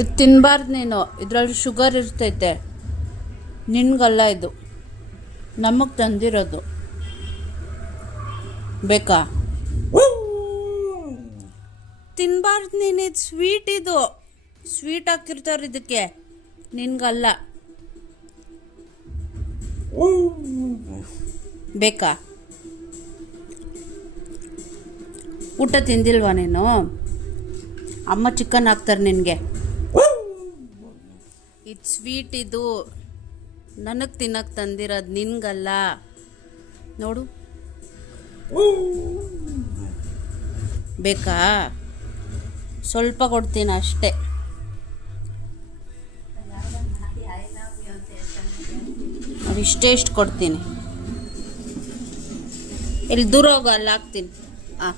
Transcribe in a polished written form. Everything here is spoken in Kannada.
ಇದು ತಿನ್ನಬಾರ್ದು ನೀನು, ಇದರಲ್ಲಿ ಶುಗರ್ ಇರ್ತೈತೆ. ನಿನ್ಗಲ್ಲ ಇದು, ನಮಗೆ ತಂದಿರೋದು. ಬೇಕಾ? ತಿನ್ನಬಾರ್ದು ನೀನು, ಇದು ಸ್ವೀಟ್, ಇದು ಸ್ವೀಟ್ ಹಾಕಿರ್ತಾರೆ ಇದಕ್ಕೆ, ನಿನ್ಗಲ್ಲ. ಬೇಕಾ? ಊಟ ತಿಂದಿಲ್ವಾ ನೀನು? ಅಮ್ಮ ಚಿಕನ್ ಹಾಕ್ತಾರೆ ನಿನಗೆ. ಇದು ಸ್ವೀಟ್, ಇದು ನನಗೆ ತಿನ್ನಕ್ಕೆ ತಂದಿರೋದು, ನಿನ್ಗಲ್ಲ. ನೋಡು. ಬೇಕಾ? ಸ್ವಲ್ಪ ಕೊಡ್ತೀನಿ ಅಷ್ಟೇ. ಇಷ್ಟೇ ಇಷ್ಟು ಕೊಡ್ತೀನಿ. ಇಲ್ಲಿ ದೂರ ಹೋಗು, ಅಲ್ಲಿ ಹಾಕ್ತೀನಿ. ಹಾಂ,